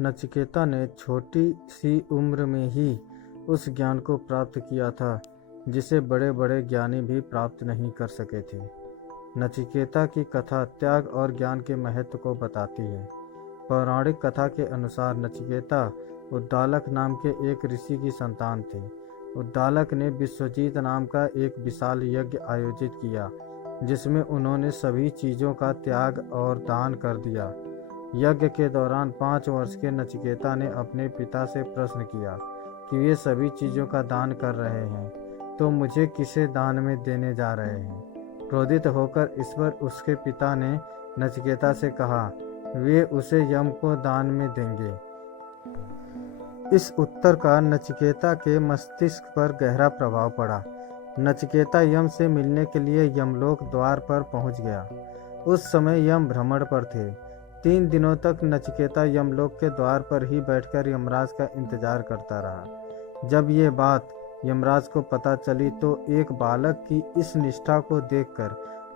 नचिकेता ने छोटी सी उम्र में ही उस ज्ञान को प्राप्त किया था जिसे बड़े बड़े ज्ञानी भी प्राप्त नहीं कर सके थे। नचिकेता की कथा त्याग और ज्ञान के महत्व को बताती है। पौराणिक कथा के अनुसार नचिकेता उद्दालक नाम के एक ऋषि की संतान थे। उद्दालक ने विश्वजीत नाम का एक विशाल यज्ञ आयोजित किया जिसमें उन्होंने सभी चीज़ों का त्याग और दान कर दिया। यज्ञ के दौरान 5 वर्ष के नचिकेता ने अपने पिता से प्रश्न किया कि वे सभी चीज़ों का दान कर रहे हैं तो मुझे किसे दान में देने जा रहे हैं। क्रोधित होकर इस पर उसके पिता ने नचिकेता से कहा वे उसे यम को दान में देंगे। इस उत्तर का नचिकेता के मस्तिष्क पर गहरा प्रभाव पड़ा। नचिकेता यम से मिलने के लिए यमलोक द्वार पर पहुंच गया। उस समय यम भ्रमण पर थे। 3 दिनों तक नचिकेता यमलोक के द्वार पर ही बैठकर यमराज का इंतजार करता रहा। जब ये बात यमराज को पता चली तो एक बालक की इस निष्ठा को देखकर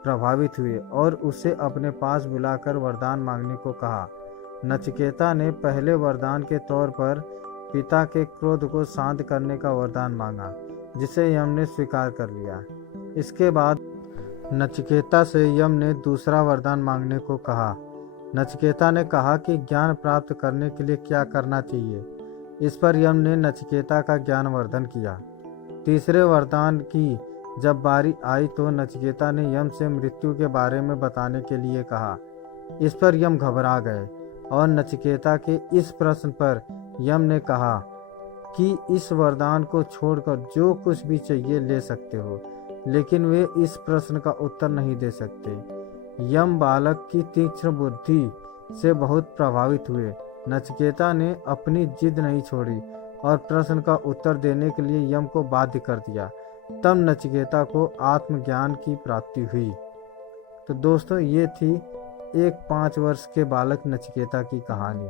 प्रभावित हुए और उसे अपने पास बुलाकर वरदान मांगने को कहा। नचिकेता ने पहले वरदान के तौर पर पिता के क्रोध को शांत करने का वरदान मांगा जिसे यम ने स्वीकार कर लिया। इसके बाद नचिकेता से यम ने दूसरा वरदान मांगने को कहा। नचिकेता ने कहा कि ज्ञान प्राप्त करने के लिए क्या करना चाहिए। इस पर यम ने नचिकेता का ज्ञानवर्धन किया। तीसरे वरदान की जब बारी आई तो नचिकेता ने यम से मृत्यु के बारे में बताने के लिए कहा। इस पर यम घबरा गए और नचिकेता के इस प्रश्न पर यम ने कहा कि इस वरदान को छोड़कर जो कुछ भी चाहिए ले सकते हो, लेकिन वे इस प्रश्न का उत्तर नहीं दे सकते। यम बालक की तीक्ष्ण बुद्धि से बहुत प्रभावित हुए। नचिकेता ने अपनी जिद नहीं छोड़ी और प्रश्न का उत्तर देने के लिए यम को बाध्य कर दिया। तब नचिकेता को आत्मज्ञान की प्राप्ति हुई। तो दोस्तों, ये थी एक 5 वर्ष के बालक नचिकेता की कहानी।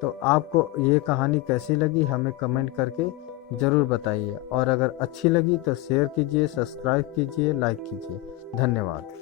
तो आपको ये कहानी कैसी लगी हमें कमेंट करके ज़रूर बताइए, और अगर अच्छी लगी तो शेयर कीजिए, सब्सक्राइब कीजिए, लाइक कीजिए। धन्यवाद।